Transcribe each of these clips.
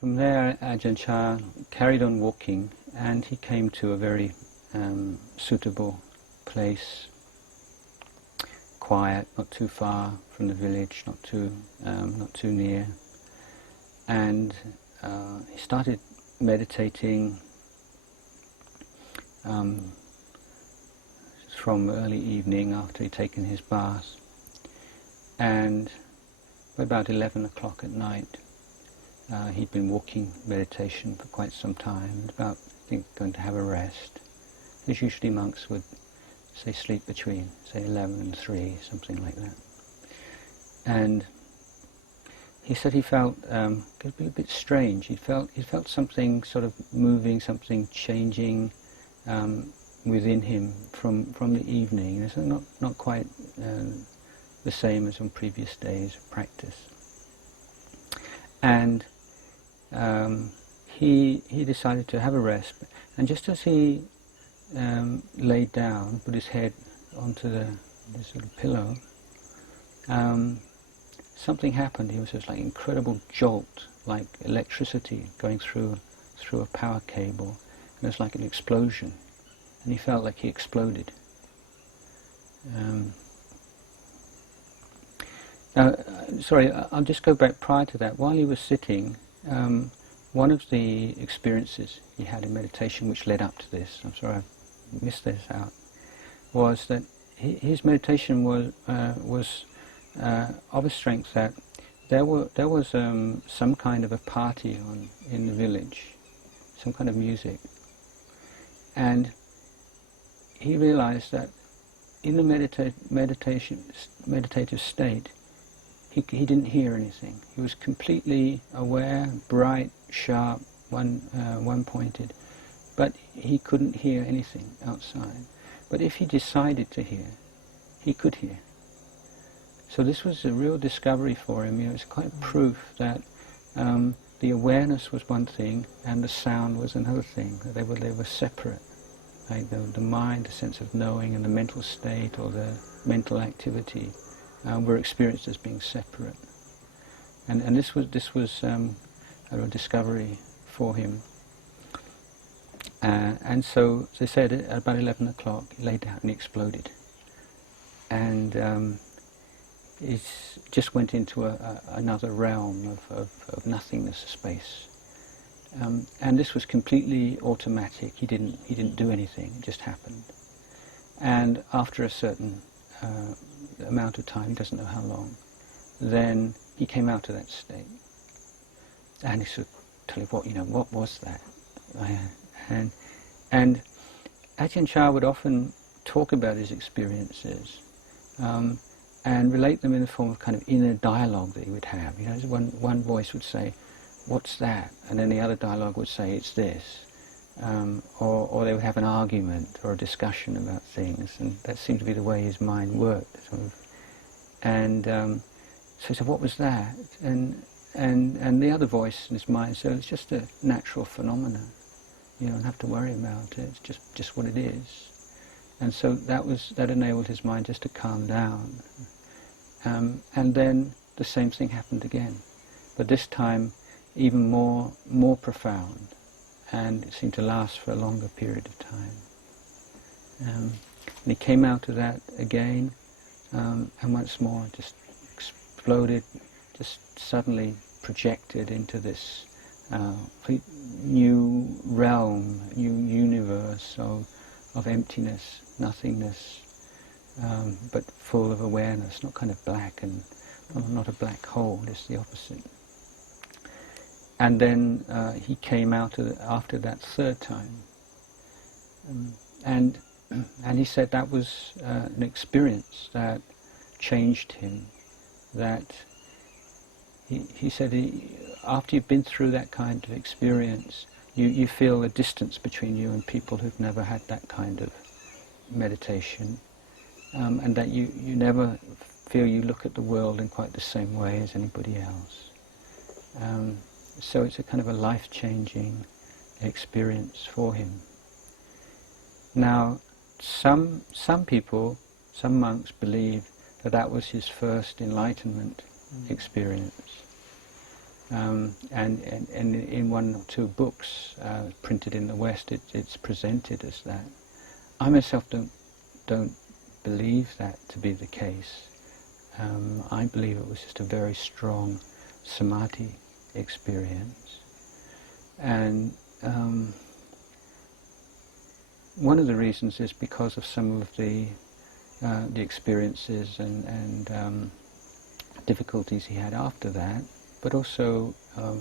From there, Ajahn Chah carried on walking, and he came to a very suitable place, quiet, not too far from the village, not too near, and he started meditating from early evening after he'd taken his bath, and by about 11 o'clock at night he'd been walking meditation for quite some time, and about, I think, going to have a rest. As usually monks would, say, sleep between, say, 11 and 3, something like that. And he said he felt a bit strange. He felt something sort of moving, something changing within him from the evening. It's not quite the same as on previous days of practice. And he decided to have a rest, and just as he laid down, put his head onto this little pillow, something happened. It was just like an incredible jolt, like electricity going through a power cable, and it was like an explosion, and he felt like he exploded. Now, sorry, I'll just go back prior to that. While he was sitting, one of the experiences he had in meditation, which led up to this, I'm sorry I missed this out, was that his meditation was of a strength that there was some kind of a party on in the village, some kind of music, and he realized that in the meditative state, he didn't hear anything. He was completely aware, bright, sharp, one-pointed, but he couldn't hear anything outside. But if he decided to hear, he could hear. So this was a real discovery for him. It's quite proof that the awareness was one thing and the sound was another thing. That they were separate. Like the mind, the sense of knowing, and the mental state or the mental activity were experienced as being separate. And this was a real discovery for him. And so, as I said, at about 11 o'clock, he lay down and he exploded. And it just went into another realm of nothingness, space. And this was completely automatic. He didn't do anything. It just happened. And after a certain amount of time, doesn't know how long, then he came out of that state. And he said, "Tell you what was that?" And Ajahn Chah would often talk about his experiences and relate them in the form of kind of inner dialogue that he would have. One voice would say, "What's that?" And then the other dialogue would say, "It's this." Or they would have an argument or a discussion about things, and that seemed to be the way his mind worked. And so he said, "What was that?" And the other voice in his mind said, "It's just a natural phenomenon. You don't have to worry about it. It's just what it is." And so that enabled his mind just to calm down. And then the same thing happened again, but this time even more profound, and it seemed to last for a longer period of time. And he came out of that again, and once more just exploded, just suddenly projected into this new realm, new universe of emptiness, nothingness, but full of awareness, not kind of black and not a black hole, just the opposite. And then he came out after that third time, and he said that was an experience that changed him. That he said after you've been through that kind of experience, you feel a distance between you and people who've never had that kind of meditation, and that you never feel you look at the world in quite the same way as anybody else. So it's a kind of a life-changing experience for him. Now, some people, some monks believe that was his first enlightenment experience. And in one or two books printed in the West, it's presented as that. I myself don't believe that to be the case. I believe it was just a very strong samadhi experience. And one of the reasons is because of some of the experiences and difficulties he had after that, but also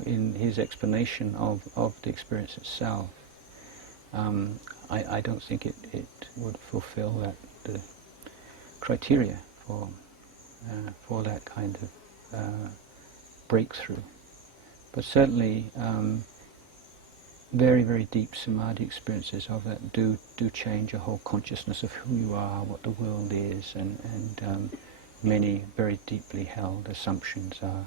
in his explanation of the experience itself. I don't think it would fulfill the criteria for that kind of breakthrough. But certainly very, very deep samadhi experiences of that do change your whole consciousness of who you are, what the world is, and many very deeply held assumptions are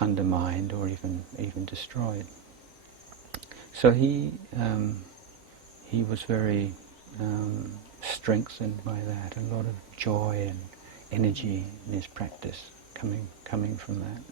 undermined or even destroyed. So he was very strengthened by that, a lot of joy and energy in his practice coming from that.